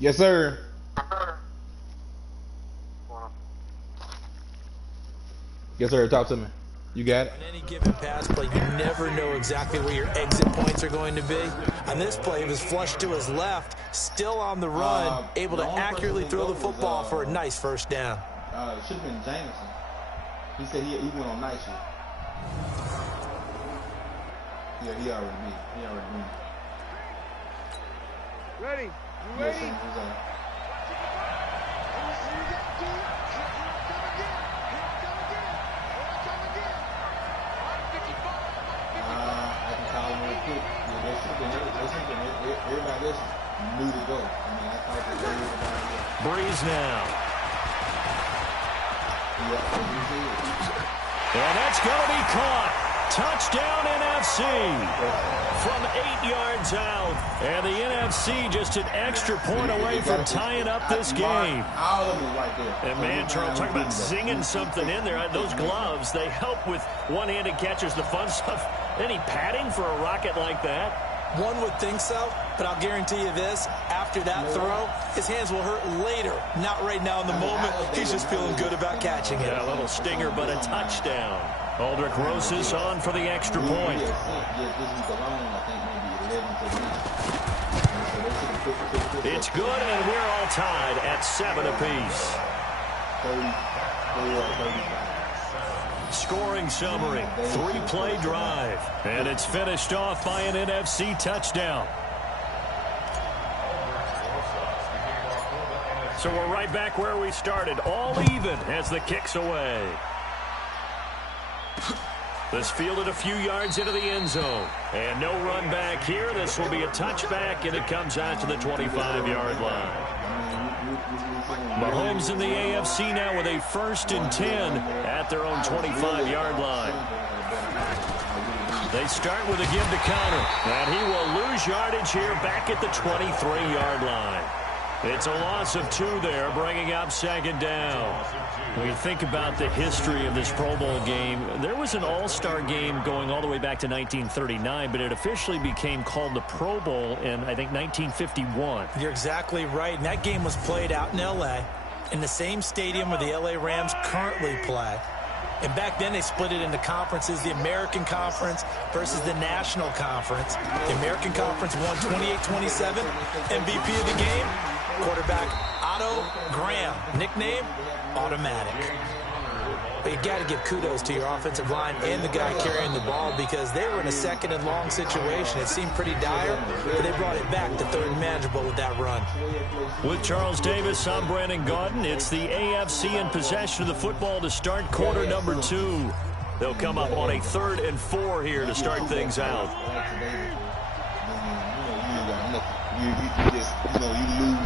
Yes, sir. Yes, sir. Talk to me. You got it? On any given pass play, you never know exactly where your exit points are going to be. On this play, he was flushed to his left, still on the run, able to accurately throw the football for a nice first down. It should have been Jameson. He said he went on night shift. Yeah, he already beat. Ready? You ready? Yes, sir. I can call him real quick. Yeah, they should have been. Everybody else knew to go. I mean, I thought that everybody else. Breeze now. Yeah, and that's going to be caught. Touchdown NFC from 8 yards out. And the NFC just an extra point away from tying up this game. And man, Charles, talk about zinging something in there. Those gloves, they help with one-handed catches, the fun stuff. Any padding for a rocket like that? One would think so, but I'll guarantee you this. After that throw, his hands will hurt later. Not right now in the moment. He's just feeling good about catching it. Yeah, a little stinger, but a touchdown. Aldrich Rosas on for the extra point. It's good, and we're all tied at 7 apiece. Scoring summary, 3-play drive, and it's finished off by an NFC touchdown. So we're right back where we started, all even as the kick's away. This fielded a few yards into the end zone. And no run back here. This will be a touchback, and it comes out to the 25-yard line. Mahomes in the AFC now with a 1st and 10 at their own 25-yard line. They start with a give to Connor, and he will lose yardage here back at the 23-yard line. It's a loss of 2 there, bringing up 2nd down. When you think about the history of this Pro Bowl game, there was an all-star game going all the way back to 1939, but it officially became called the Pro Bowl in, I think, 1951. You're exactly right, and that game was played out in L.A., in the same stadium where the L.A. Rams currently play. And back then they split it into conferences, the American Conference versus the National Conference. The American Conference won 28-27, MVP of the game, quarterback Otto Graham, nickname Automatic. But you got to give kudos to your offensive line and the guy carrying the ball because they were in a 2nd and long situation. It seemed pretty dire, but they brought it back to 3rd and manageable with that run. With Charles Davis, I'm Brandon Gaudin. It's the AFC in possession of the football to start quarter number 2. They'll come up on a 3rd and 4 here to start things out. You lose.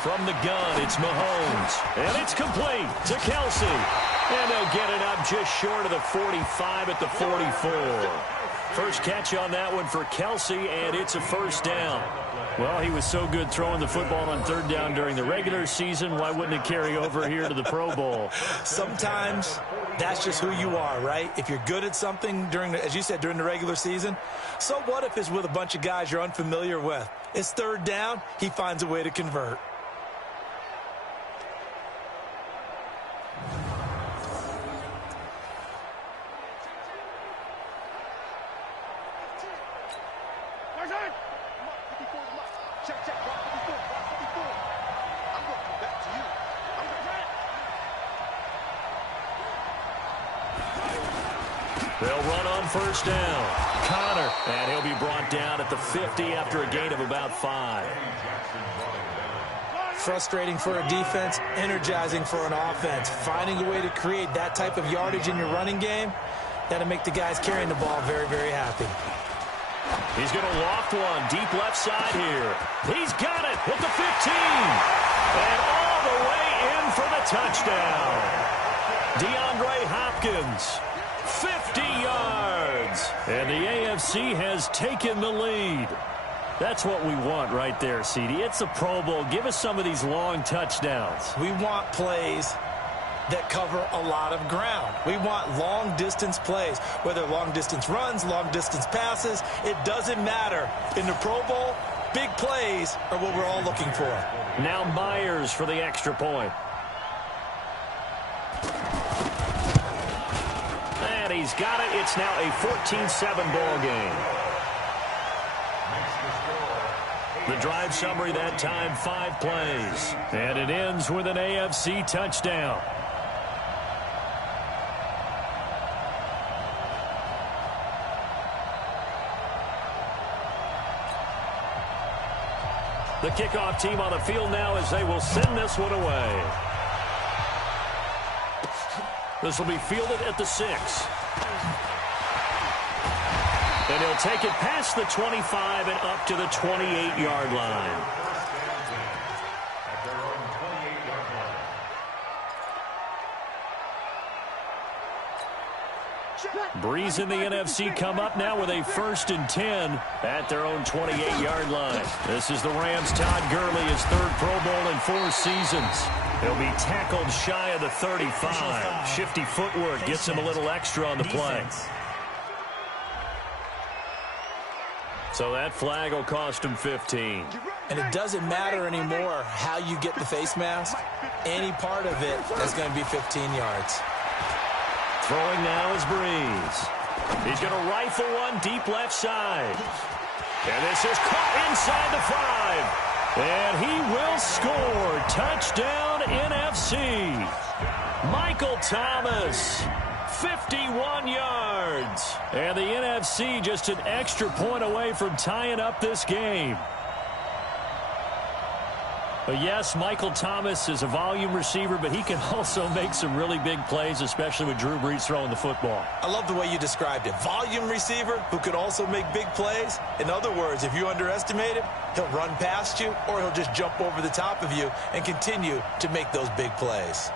From the gun, it's Mahomes. And it's complete to Kelsey. And they'll get it up just short of the 45 at the 44. First catch on that one for Kelsey, and it's a 1st down. Well, he was so good throwing the football on 3rd down during the regular season. Why wouldn't it carry over here to the Pro Bowl? Sometimes that's just who you are, right? If you're good at something during, as you said, during the regular season, so what if it's with a bunch of guys you're unfamiliar with? It's 3rd down. He finds a way to convert. They'll run on 1st down. Connor, and he'll be brought down at the 50 after a gain of about 5. Frustrating for a defense, energizing for an offense. Finding a way to create that type of yardage in your running game, that'll make the guys carrying the ball very, very happy. He's going to loft one deep left side here. He's got it at the 15. And all the way in for the touchdown. DeAndre Hopkins. 50 yards. And the AFC has taken the lead. That's what we want right there, CD. It's a Pro Bowl. Give us some of these long touchdowns. We want plays that cover a lot of ground. We want long-distance plays, whether long-distance runs, long-distance passes. It doesn't matter. In the Pro Bowl, Big plays are what we're all looking for. Now Myers for the extra point. And he's got it. It's now a 14-7 ball game. The drive summary that time, 5 plays. And it ends with an AFC touchdown. The kickoff team on the field now as they will send this one away. This will be fielded at the 6. And he'll take it past the 25 and up to the 28-yard line. Breeze in the NFC come up now with a 1st and 10 at their own 28-yard line. This is the Rams' Todd Gurley, his 3rd Pro Bowl in 4 seasons. He'll be tackled shy of the 35. Shifty footwork gets him a little extra on the play. So that flag will cost him 15. And it doesn't matter anymore how you get the face mask. Any part of it is going to be 15 yards. Throwing now is Breeze. He's going to rifle one deep left side. And this is caught inside the 5. And he will score. Touchdown NFC. Michael Thomas, 51 yards. And the NFC just an extra point away from tying up this game. But yes, Michael Thomas is a volume receiver, but he can also make some really big plays, especially with Drew Brees throwing the football. I love the way you described it. Volume receiver who could also make big plays. In other words, if you underestimate him, he'll run past you or he'll just jump over the top of you and continue to make those big plays.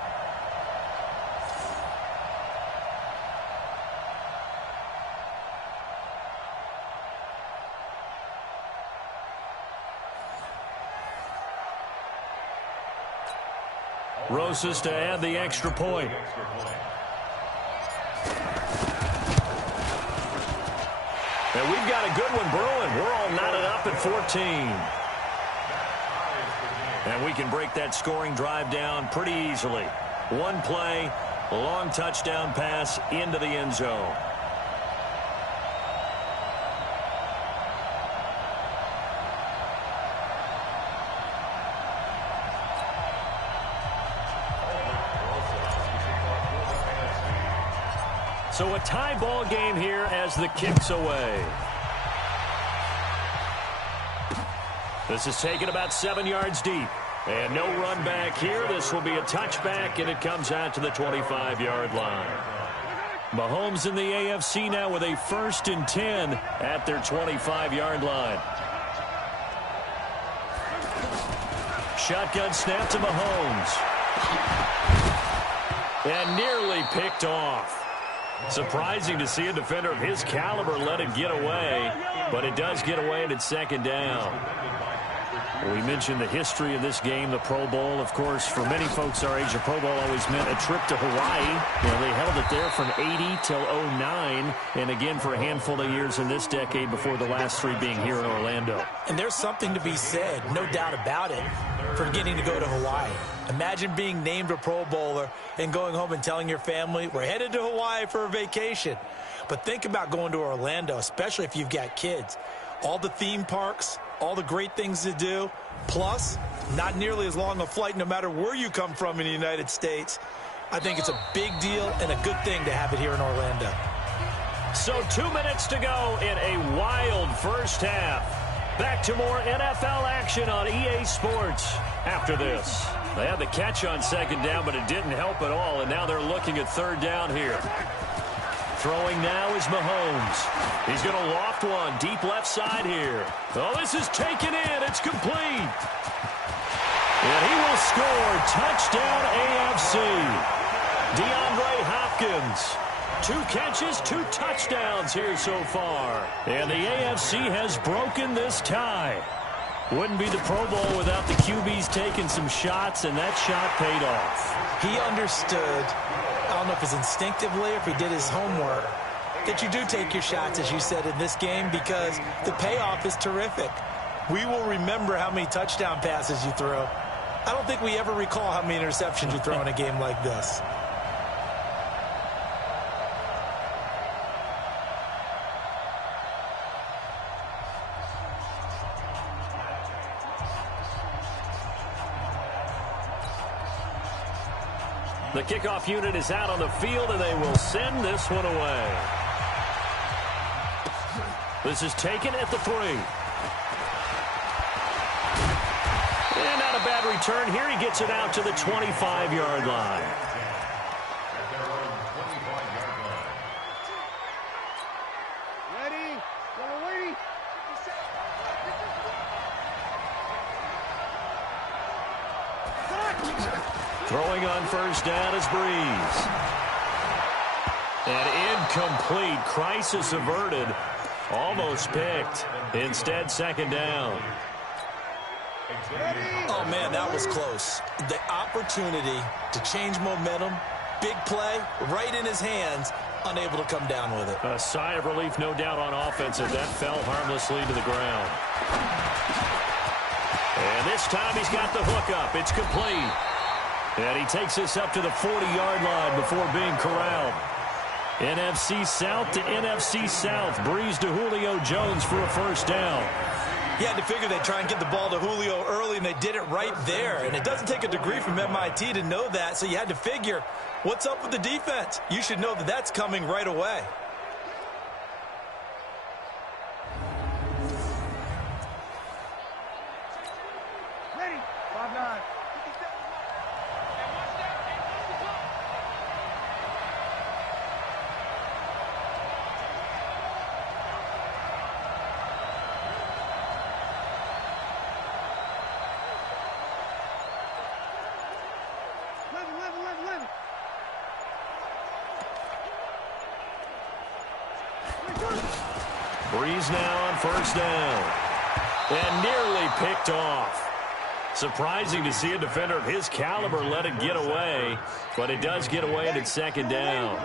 Rosas to add the extra point. And we've got a good one brewing. We're all knotted up at 14. And we can break that scoring drive down pretty easily. One play, a long touchdown pass into the end zone. So a tie ball game here as the kick's away. This is taken about 7 yards deep. And no run back here. This will be a touchback, and it comes out to the 25-yard line. Mahomes in the AFC now with a 1st and 10 at their 25-yard line. Shotgun snap to Mahomes. And nearly picked off. Surprising to see a defender of his caliber let it get away, but it does get away and it's 2nd down. We mentioned the history of this game, the Pro Bowl. Of course, for many folks our age, the Pro Bowl always meant a trip to Hawaii. You know, they held it there from 80 till 09, and again for a handful of years in this decade before the last 3 being here in Orlando. And there's something to be said, no doubt about it, for getting to go to Hawaii. Imagine being named a Pro Bowler and going home and telling your family, we're headed to Hawaii for a vacation. But think about going to Orlando, especially if you've got kids. All the theme parks, all the great things to do, plus not nearly as long a flight no matter where you come from in the United States. I think it's a big deal and a good thing to have it here in Orlando. So 2 minutes to go in a wild first half. Back to more NFL action on EA Sports after this. They had the catch on 2nd down, but it didn't help at all, and now they're looking at 3rd down here. Throwing now is Mahomes. He's going to loft one deep left side here. Oh, this is taken in. It's complete. And he will score. Touchdown AFC. DeAndre Hopkins. 2 catches, 2 touchdowns here so far. And the AFC has broken this tie. Wouldn't be the Pro Bowl without the QBs taking some shots, and that shot paid off. He understood, I don't know if it's instinctively or if he did his homework, that you do take your shots, as you said, in this game because the payoff is terrific. We will remember how many touchdown passes you throw. I don't think we ever recall how many interceptions you throw in a game like this. The kickoff unit is out on the field, and they will send this one away. This is taken at the 3. And not a bad return here. He gets it out to the 25-yard line. Ready? Go away. Throwing on first down is Breeze. And incomplete. Crisis averted. Almost picked. Instead, second down. Oh, man, that was close. The opportunity to change momentum, big play, right in his hands, unable to come down with it. A sigh of relief, no doubt, on offense as that fell harmlessly to the ground. And this time he's got the hook up. It's complete. And he takes this up to the 40-yard line before being corralled. NFC South to NFC South. Breeze to Julio Jones for a first down. You had to figure they'd try and get the ball to Julio early, and they did it right there. And it doesn't take a degree from MIT to know that, so you had to figure, what's up with the defense? You should know that that's coming right away. Ready? 5-9. Breeze now on first down. And nearly picked off. Surprising to see a defender of his caliber let it get away, but it does get away and it's second down.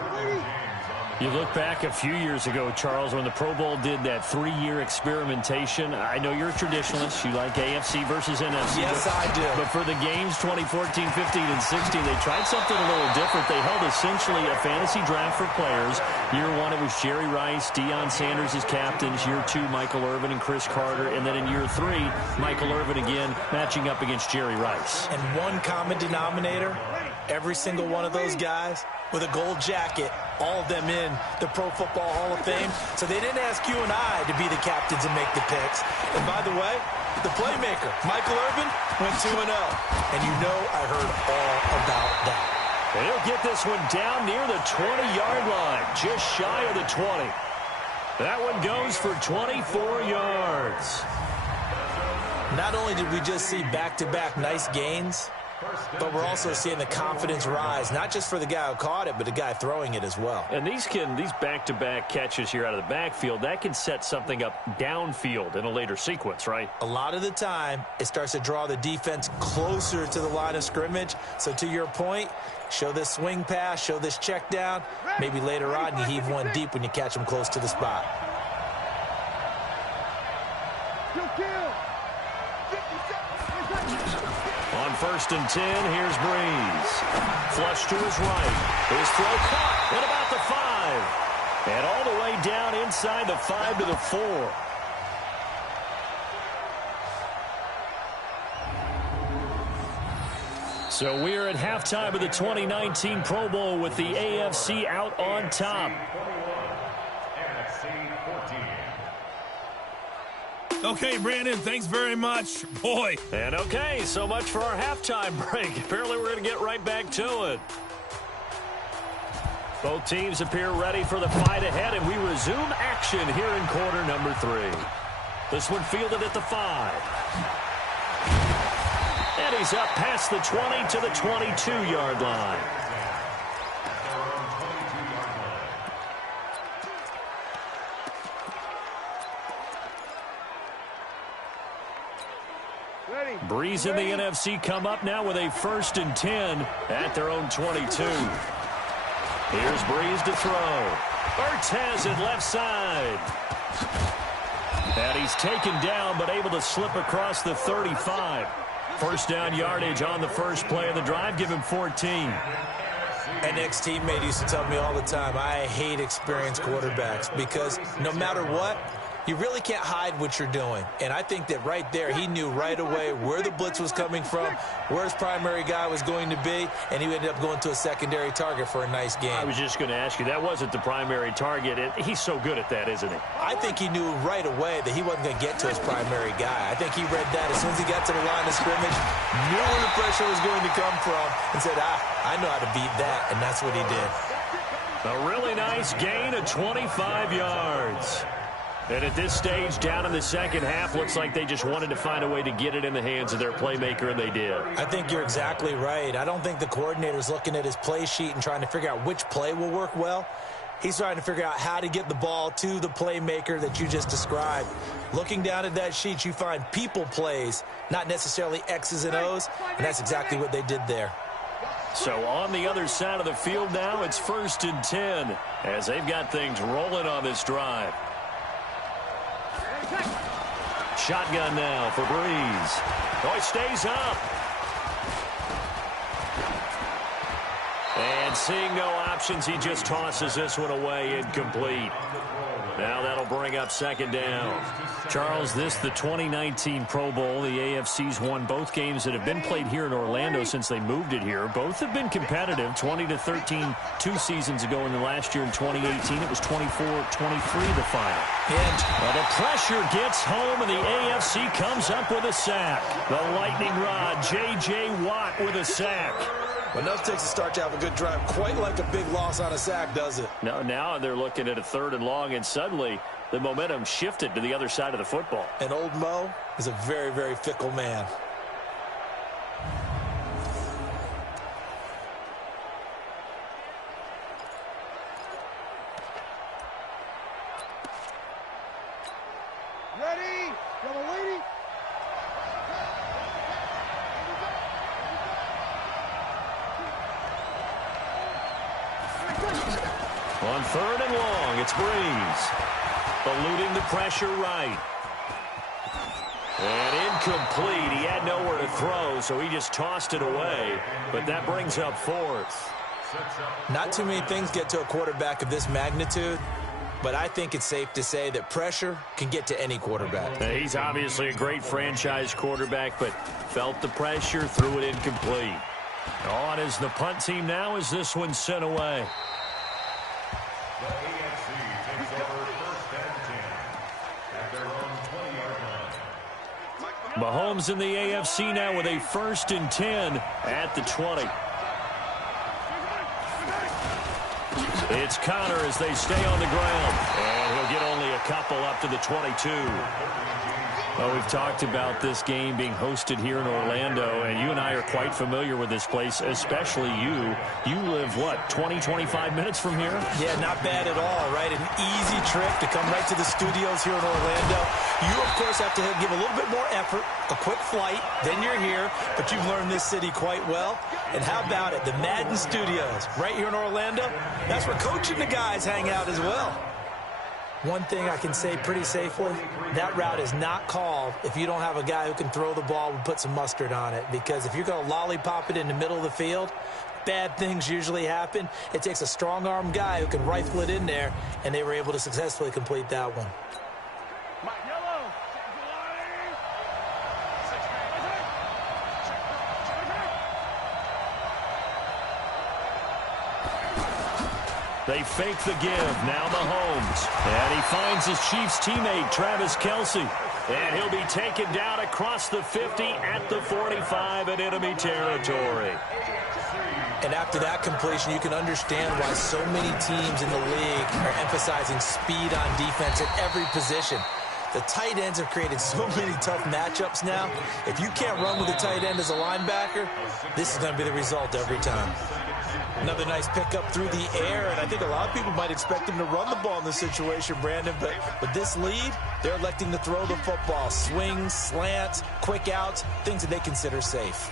You look back a few years ago, Charles, when the Pro Bowl did that 3-year experimentation. I know you're a traditionalist. You like AFC versus NFC. Yes, I do. But for the games 2014, 15, and 16, they tried something a little different. They held essentially a fantasy draft for players. Year 1, it was Jerry Rice, Deion Sanders as captains. Year 2, Michael Irvin and Chris Carter. And then in year 3, Michael Irvin again matching up against Jerry Rice. And one common denominator, every single one of those guys with a gold jacket, all of them in the Pro Football Hall of Fame. So they didn't ask you and I to be the captains and make the picks. And by the way, the playmaker, Michael Irvin, went 2-0. And you know I heard all about that. And he'll get this one down near the 20-yard line, just shy of the 20. That one goes for 24 yards. Not only did we just see back-to-back nice gains, but we're also seeing the confidence rise, not just for the guy who caught it, but the guy throwing it as well. And these back-to-back catches here out of the backfield, that can set something up downfield in a later sequence, right? A lot of the time, it starts to draw the defense closer to the line of scrimmage. So to your point, show this swing pass, show this check down. Maybe later on you heave one deep when you catch them close to the spot. On first and 10, here's Breeze. Flush to his right. His throw caught at about the 5. And all the way down inside the 5 to the 4. So we're at halftime of the 2019 Pro Bowl with the AFC out on top. Okay, Brandon, thanks very much. Boy. And okay, so much for our halftime break. Apparently we're going to get right back to it. Both teams appear ready for the fight ahead, and we resume action here in quarter number 3. This one fielded at the 5. And he's up past the 20 to the 22-yard line. Breeze in the NFC come up now with a first and 10 at their own 22. Here's Breeze to throw. Ertz has it left side. And he's taken down, but able to slip across the 35. First down yardage on the first play of the drive. Give him 14. An ex-teammate used to tell me all the time, I hate experienced quarterbacks because no matter what, you really can't hide what you're doing. And I think that right there, he knew right away where the blitz was coming from, where his primary guy was going to be, and he ended up going to a secondary target for a nice game. I was just going to ask you, that wasn't the primary target. He's so good at that, isn't he? I think he knew right away that he wasn't going to get to his primary guy. I think he read that as soon as he got to the line of scrimmage, knew where the pressure was going to come from, and said, I know how to beat that, and that's what he did. A really nice gain of 25 yards. And at this stage, down in the second half, looks like they just wanted to find a way to get it in the hands of their playmaker, and they did. I think you're exactly right. I don't think the coordinator's looking at his play sheet and trying to figure out which play will work well. He's trying to figure out how to get the ball to the playmaker that you just described. Looking down at that sheet, you find people plays, not necessarily X's and O's, and that's exactly what they did there. So on the other side of the field now, it's 1st and 10 as they've got things rolling on this drive. Shotgun now for Breeze. Oh, he stays up. And seeing no options, he just tosses this one away, incomplete. Now that'll bring up 2nd down. Charles, this the 2019 Pro Bowl. The AFC's won both games that have been played here in Orlando since they moved it here. Both have been competitive, 20-13 2 seasons ago, and the last year in 2018 it was 24-23 the final. And well, the pressure gets home, and the AFC comes up with a sack. The lightning rod, J.J. Watt with a sack. Well, enough takes a start to have a good drive, quite like a big loss on a sack, does it? No, now they're looking at a 3rd and long, and suddenly the momentum shifted to the other side of the football. And old Mo is a very, very fickle man. Ready? Double lady. On 3rd and long, it's Breeze. Eluding the pressure right. And incomplete. He had nowhere to throw, so he just tossed it away. But that brings up 4th. Not too many things get to a quarterback of this magnitude, but I think it's safe to say that pressure can get to any quarterback. He's obviously a great franchise quarterback, but felt the pressure, threw it incomplete. On is the punt team now as this one's sent away. The AFC takes over 1st and 10 at their own 20-yard line. Mahomes in the AFC now with a 1st and 10 at the 20. It's Connor as they stay on the ground. And he'll get only a couple up to the 22. Well, we've talked about this game being hosted here in Orlando, and you and I are quite familiar with this place, especially you. You live, what, 20, 25 minutes from here? Yeah, not bad at all, right? An easy trip to come right to the studios here in Orlando. You, of course, have to give a little bit more effort, a quick flight, then you're here, but you've learned this city quite well. And how about it, the Madden Studios right here in Orlando? That's where Coach and the guys hang out as well. One thing I can say pretty safely, that route is not called if you don't have a guy who can throw the ball and put some mustard on it. Because if you're going to lollipop it in the middle of the field, bad things usually happen. It takes a strong-arm guy who can rifle it in there, and they were able to successfully complete that one. They fake the give. Now Mahomes. And he finds his Chiefs teammate, Travis Kelce. And he'll be taken down across the 50 at the 45 in enemy territory. And after that completion, you can understand why so many teams in the league are emphasizing speed on defense at every position. The tight ends have created so many tough matchups now. If you can't run with a tight end as a linebacker, this is going to be the result every time. Another nice pickup through the air, and I think a lot of people might expect him to run the ball in this situation, Brandon, but with this lead, they're electing to throw the football. Swings, slants, quick outs, things that they consider safe.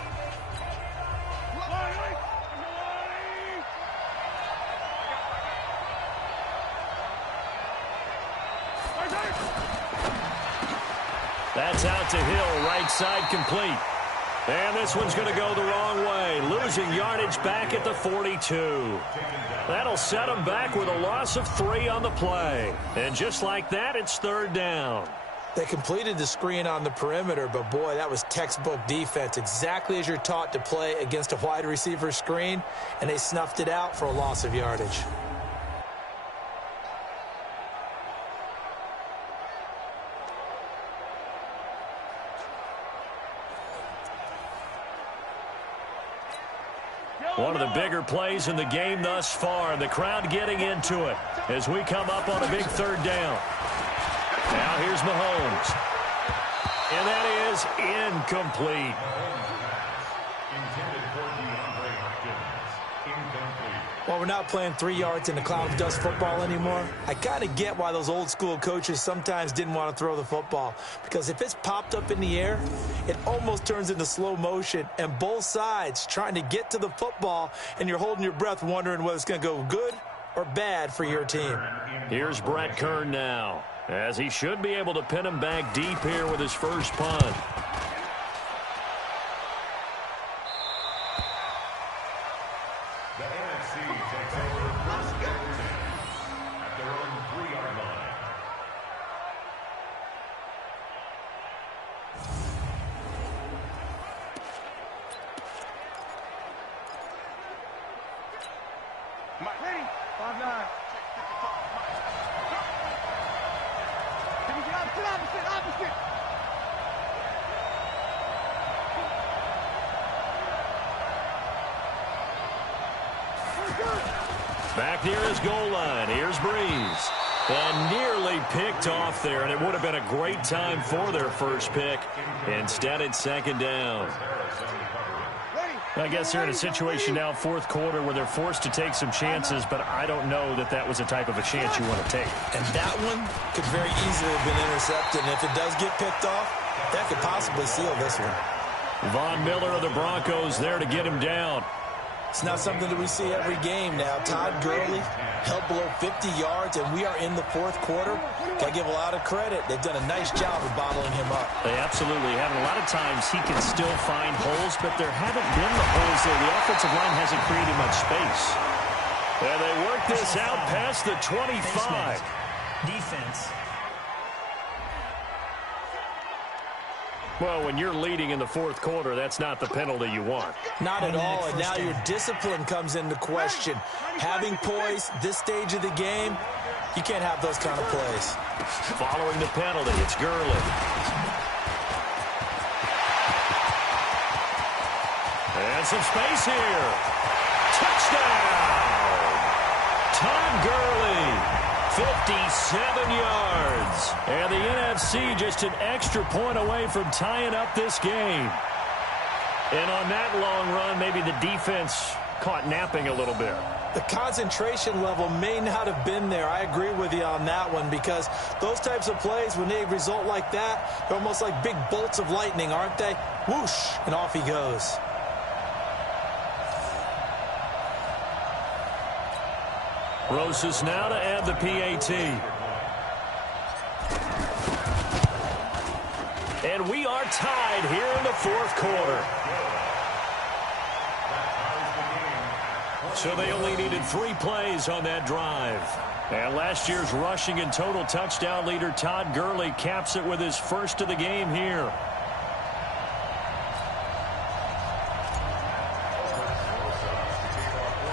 out to Hill, right side complete. And this one's going to go the wrong way, losing yardage back at the 42. That'll set them back with a loss of 3 on the play. And just like that, it's 3rd down. They completed the screen on the perimeter, but boy, that was textbook defense, exactly as you're taught to play against a wide receiver screen, and they snuffed it out for a loss of yardage. One of the bigger plays in the game thus far, and the crowd getting into it as we come up on a big 3rd down. Now here's Mahomes. And that is incomplete. Intended for DeAndre Hopkins. Incomplete. While we're not playing 3 yards in the cloud of dust football anymore, I kind of get why those old school coaches sometimes didn't want to throw the football. Because if it's popped up in the air, it almost turns into slow motion, and both sides trying to get to the football, and you're holding your breath wondering whether it's going to go good or bad for your team. Here's Brett Kern now, as he should be able to pin him back deep here with his first punt. The NFC takes over first and 10 at their own 3-yard line. Ready. 5-9. Opposite. Back near his goal line. Here's Breeze. And nearly picked off there, and it would have been a great time for their first pick. Instead, it's 2nd down. I guess they're in a situation now, 4th quarter, where they're forced to take some chances, but I don't know that that was the type of a chance you want to take. And that one could very easily have been intercepted, and if it does get picked off, that could possibly seal this one. Von Miller of the Broncos there to get him down. It's not something that we see every game now. Todd Gurley held below 50 yards, and we are in the 4th quarter. Got to give a lot of credit. They've done a nice job of bottling him up. They absolutely have. And a lot of times he can still find holes, but there haven't been the holes there. The offensive line hasn't created much space. And they work this out past the 25. Defense. Well, when you're leading in the 4th quarter, that's not the penalty you want. Not at all, and now your discipline comes into question. Having poise this stage of the game, you can't have those kind of plays. Following the penalty, it's Gurley. And some space here. Touchdown! Todd Gurley. 57 yards. And the NFC just an extra point away from tying up this game. And on that long run, maybe the defense caught napping a little bit. The concentration level may not have been there. I agree with you on that one, because those types of plays, when they result like that, they're almost like big bolts of lightning, aren't they? Whoosh, and off he goes. Rosas now to add the PAT. And we are tied here in the 4th quarter. So they only needed 3 plays on that drive. And last year's rushing and total touchdown leader Todd Gurley caps it with his first of the game here.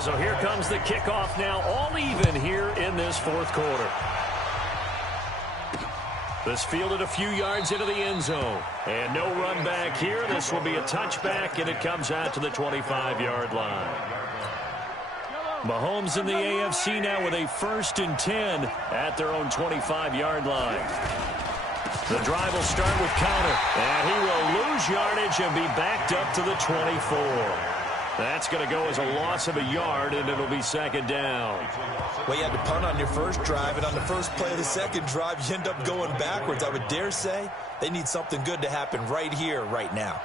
So here comes the kickoff now, all even here in this 4th quarter. This fielded a few yards into the end zone. And no run back here. This will be a touchback, and it comes out to the 25-yard line. Mahomes in the AFC now with a 1st and 10 at their own 25-yard line. The drive will start with counter, and he will lose yardage and be backed up to the 24. That's going to go as a loss of a yard, and it'll be 2nd down. Well, you had to punt on your first drive, and on the first play of the second drive, you end up going backwards. I would dare say they need something good to happen right here, right now.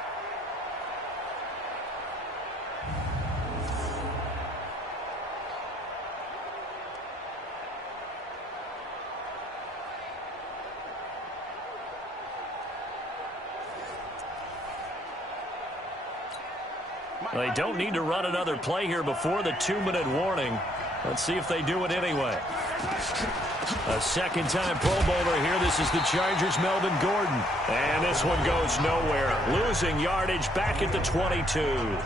They don't need to run another play here before the 2-minute warning. Let's see if they do it anyway. A second-time Pro Bowler here. This is the Chargers' Melvin Gordon. And this one goes nowhere. Losing yardage back at the 22.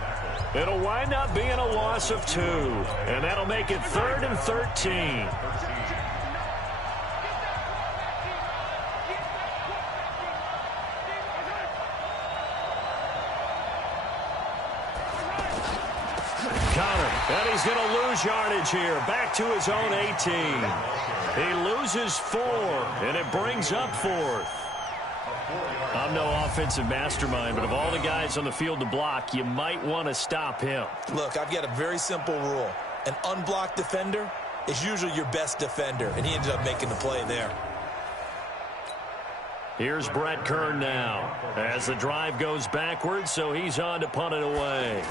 It'll wind up being a loss of 2. And that'll make it 3rd and 13. And he's going to lose yardage here. Back to his own 18. He loses 4, and it brings up 4th. I'm no offensive mastermind, but of all the guys on the field to block, you might want to stop him. Look, I've got a very simple rule. An unblocked defender is usually your best defender, and he ended up making the play there. Here's Brett Kern now as the drive goes backwards, so he's on to punt it away.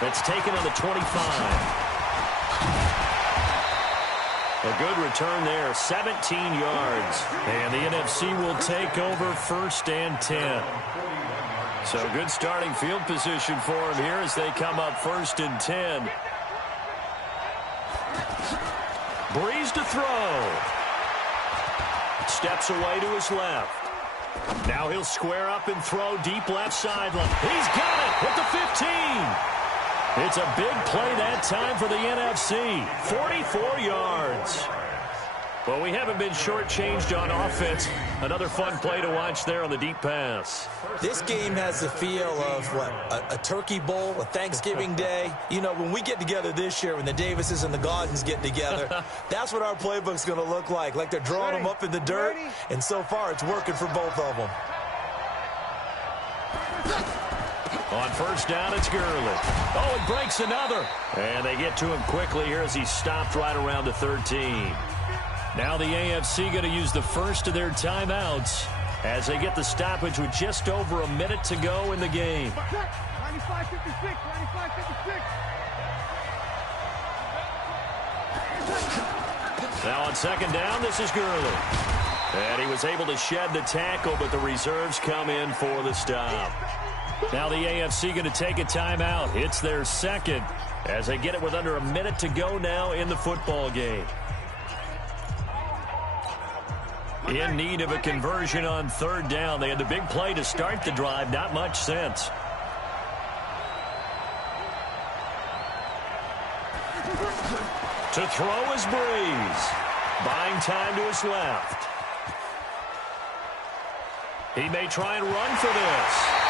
That's taken on the 25. A good return there, 17 yards. And the NFC will take over 1st and 10. So good starting field position for him here as they come up 1st and 10. Breeze to throw. Steps away to his left. Now he'll square up and throw deep left sideline. He's got it at the 15. It's a big play that time for the NFC. 44 yards. Well, we haven't been shortchanged on offense. Another fun play to watch there on the deep pass. This game has the feel of, what, a turkey bowl, a Thanksgiving day. You know, when we get together this year, when the Davises and the Gaudens get together, that's what our playbook's going to look like they're drawing them up in the dirt, and so far it's working for both of them. On 1st down, it's Gurley. Oh, he breaks another. And they get to him quickly here as he stopped right around the 13. Now the AFC going to use the first of their timeouts as they get the stoppage with just over a minute to go in the game. 95-56, 95-56. Now on 2nd down, this is Gurley. And he was able to shed the tackle, but the reserves come in for the stop. Now the AFC going to take a timeout. It's their 2nd as they get it with under a minute to go now in the football game. In need of a conversion on 3rd down. They had the big play to start the drive. Not much sense. To throw is Breeze. Buying time to his left. He may try and run for this.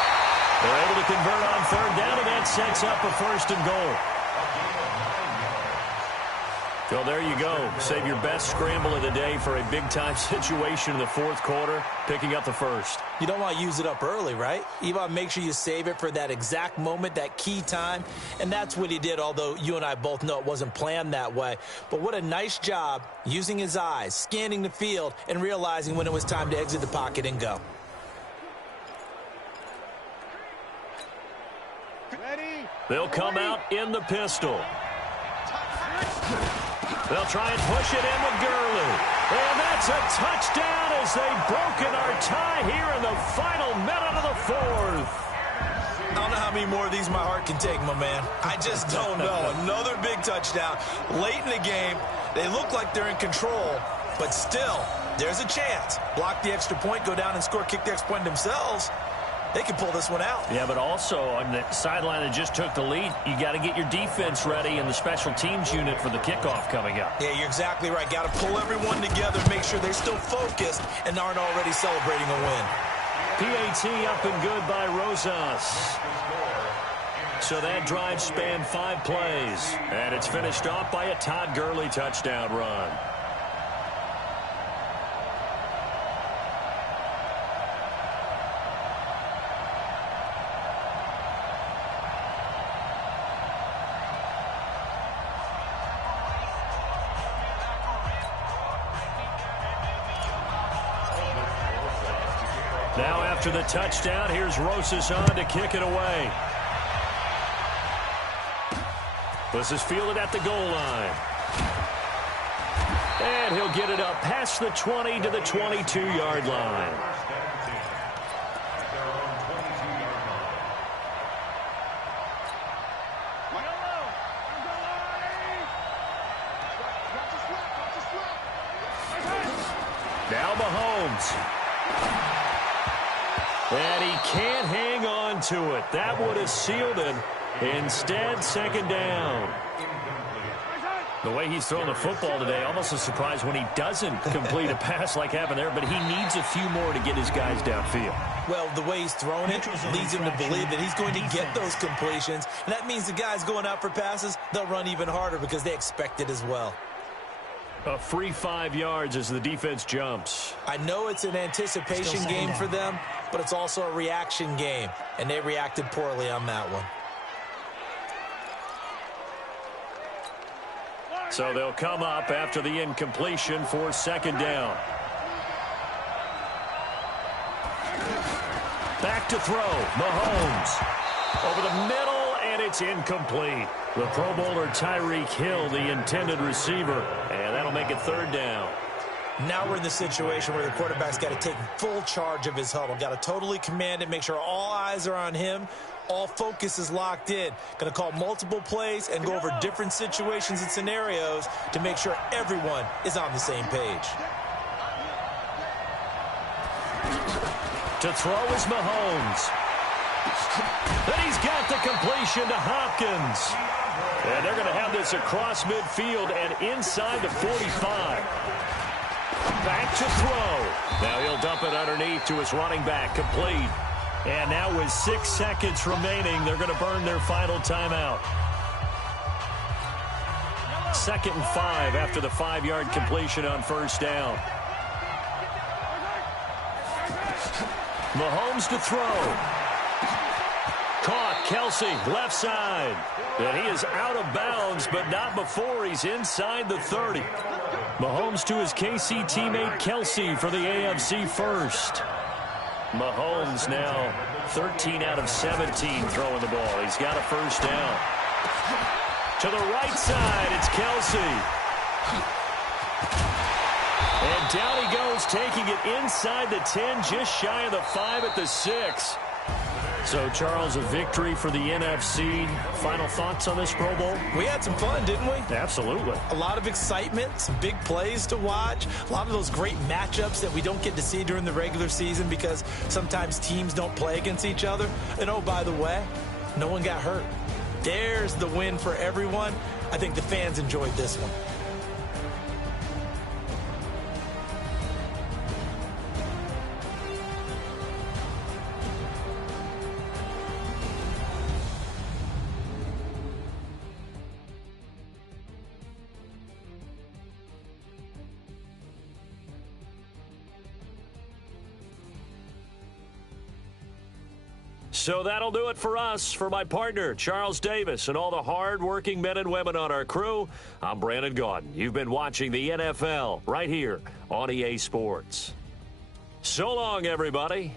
They're able to convert on 3rd down, and that sets up a 1st and goal. So there you go. Save your best scramble of the day for a big-time situation in the 4th quarter, picking up the 1st. You don't want to use it up early, right? You want to make sure you save it for that exact moment, that key time, and that's what he did, although you and I both know it wasn't planned that way. But what a nice job using his eyes, scanning the field, and realizing when it was time to exit the pocket and go. They'll come out in the pistol. They'll try and push it in with Gurley. And that's a touchdown as they've broken our tie here in the final minute of the 4th. I don't know how many more of these my heart can take, my man. I just don't know. Another big touchdown. Late in the game, they look like they're in control, but still, there's a chance. Block the extra point, go down and score, kick the extra point themselves. They can pull this one out. Yeah, but also on the sideline that just took the lead, you got to get your defense ready and the special teams unit for the kickoff coming up. Yeah, you're exactly right. Got to pull everyone together, make sure they're still focused and aren't already celebrating a win. PAT up and good by Rosas. So that drive spanned 5 plays, and it's finished off by a Todd Gurley touchdown run. Now after the touchdown, here's Rosas on to kick it away. This is fielded at the goal line. And he'll get it up past the 20 to the 22-yard line. Now Mahomes. And he can't hang on to it. That would have sealed it. Instead, second down. The way he's throwing the football today, almost a surprise when he doesn't complete a pass like happened there, but he needs a few more to get his guys downfield. Well, the way he's throwing it leads him to believe that he's going to get those completions. And that means the guys going out for passes, they'll run even harder because they expect it as well. A free 5 yards as the defense jumps. I know it's an anticipation game for them, but it's also a reaction game, and they reacted poorly on that one. So they'll come up after the incompletion for second down. Back to throw. Mahomes. Over the middle, and it's incomplete. The Pro Bowler Tyreek Hill, the intended receiver, and that'll make it third down. Now we're in the situation where the quarterback's got to take full charge of his huddle. Got to totally command it, make sure all eyes are on him. All focus is locked in. Going to call multiple plays and go over different situations and scenarios to make sure everyone is on the same page. To throw is Mahomes. Then he's got the completion to Hopkins. And they're going to have this across midfield and inside the 45. Back to throw. Now he'll dump it underneath to his running back, complete. And now with 6 seconds remaining, they're going to burn their final timeout. 2nd and 5 after the 5-yard completion on first down. Mahomes to throw. Caught, Kelsey, left side. And he is out of bounds, but not before he's inside the 30. Mahomes to his KC teammate Kelsey for the AFC first. Mahomes now 13 out of 17 throwing the ball. He's got a first down. To the right side, it's Kelsey. And down he goes, taking it inside the 10, just shy of the 5 at the 6. So, Charles, a victory for the NFC. Final thoughts on this Pro Bowl? We had some fun, didn't we? Absolutely. A lot of excitement, some big plays to watch, a lot of those great matchups that we don't get to see during the regular season because sometimes teams don't play against each other. And, oh, by the way, no one got hurt. There's the win for everyone. I think the fans enjoyed this one. So that'll do it for us. For my partner, Charles Davis, and all the hard-working men and women on our crew, I'm Brandon Gaudin. You've been watching the NFL right here on EA Sports. So long, everybody.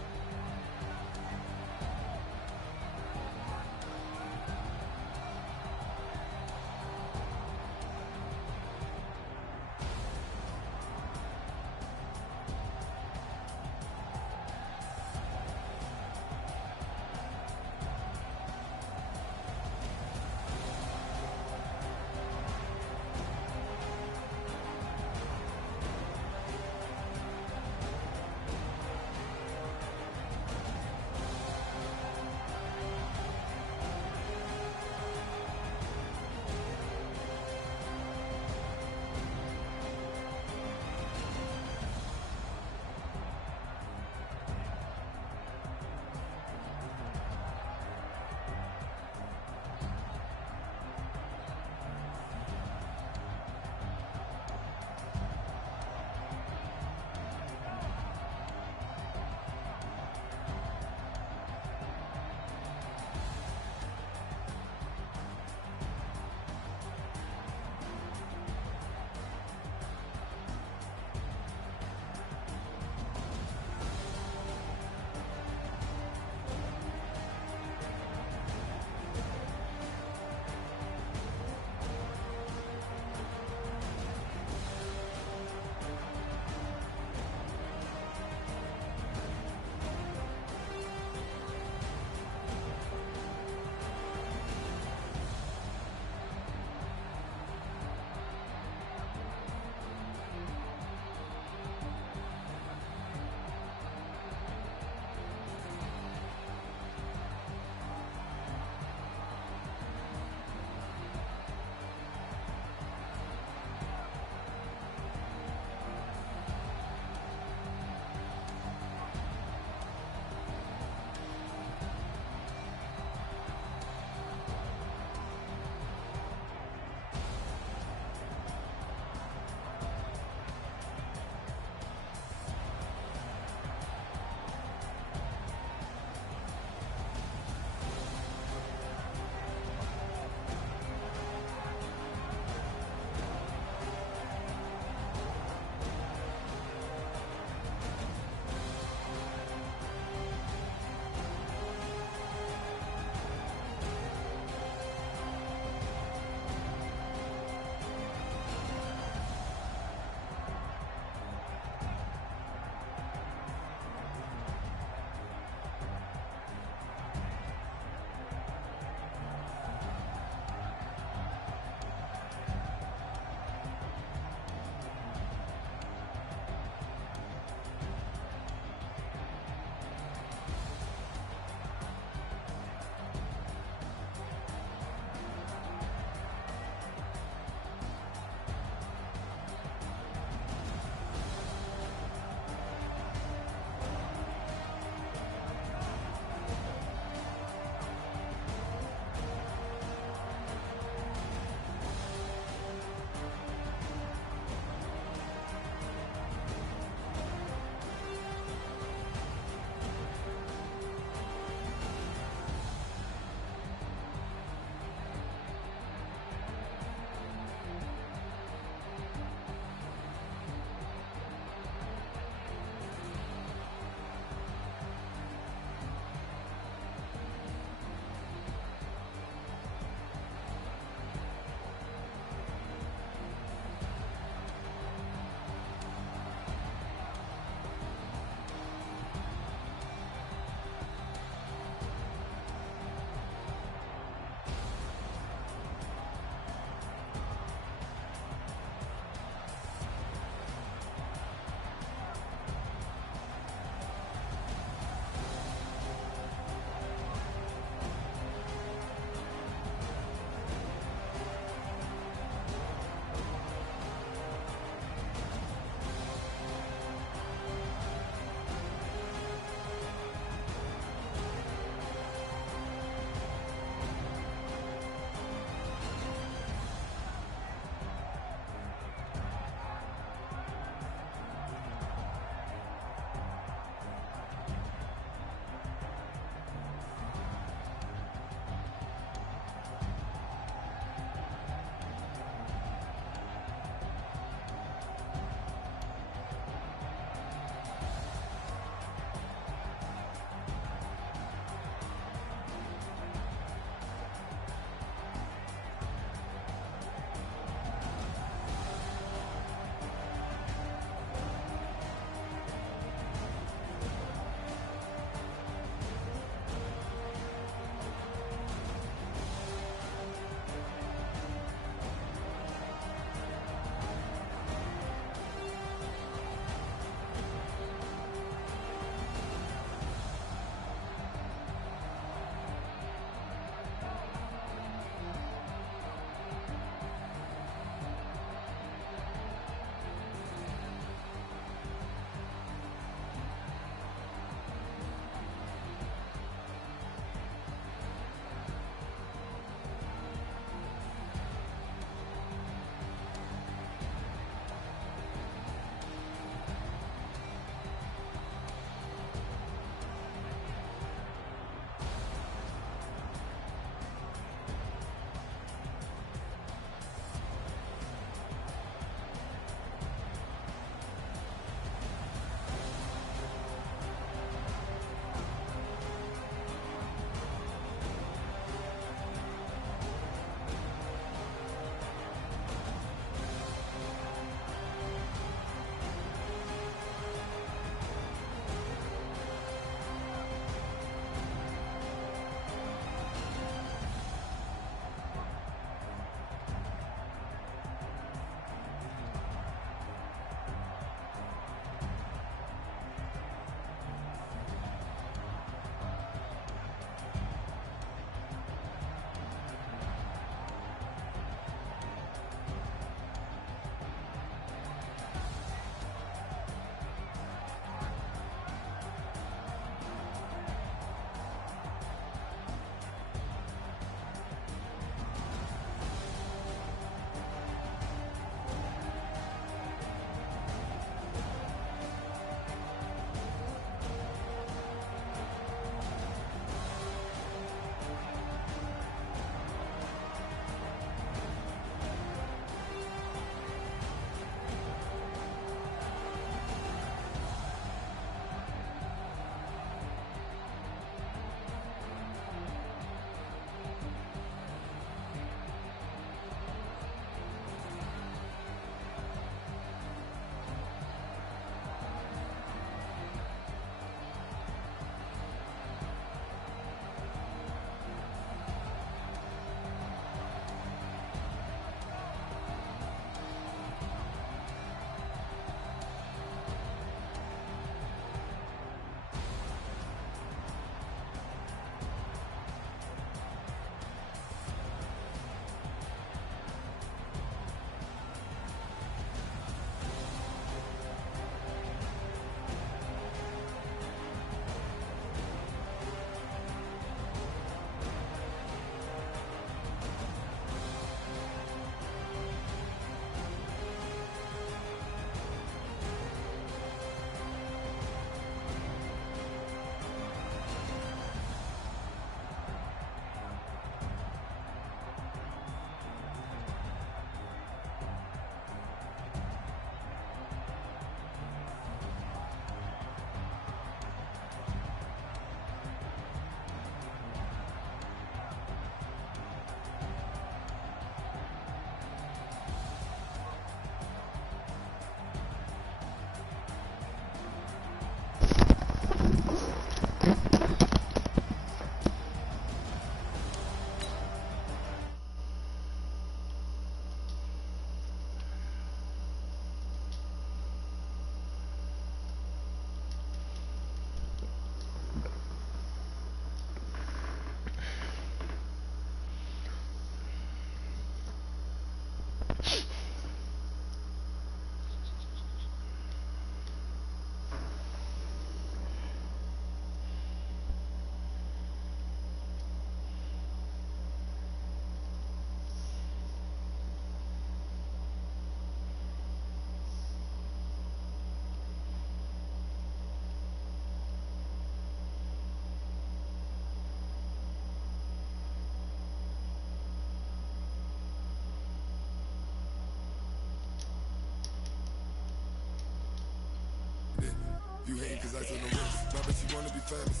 You hating cause ice on the wrist. My bitch, you wanna be famous,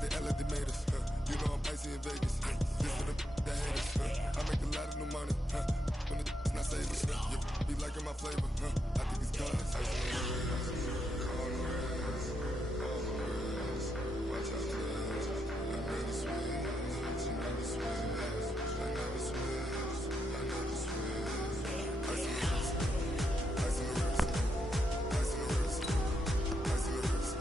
They act like they made us, You know I'm icy in Vegas, This for the that hate us, I make a lot of new money, When the not save us, You be liking my flavor, I think it's gone. Ice on the wrist, on the wrist, on the wrist. Watch out for this. I never switch, I never switch, I never switch, I never switch. Ice on the wrist, ice on the wrist, ice on the wrist, ice on the wrist, ice on the wrist.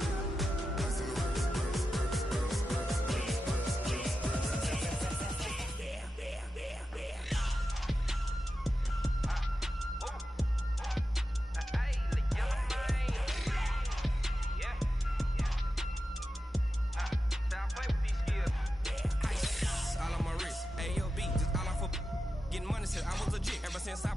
Since I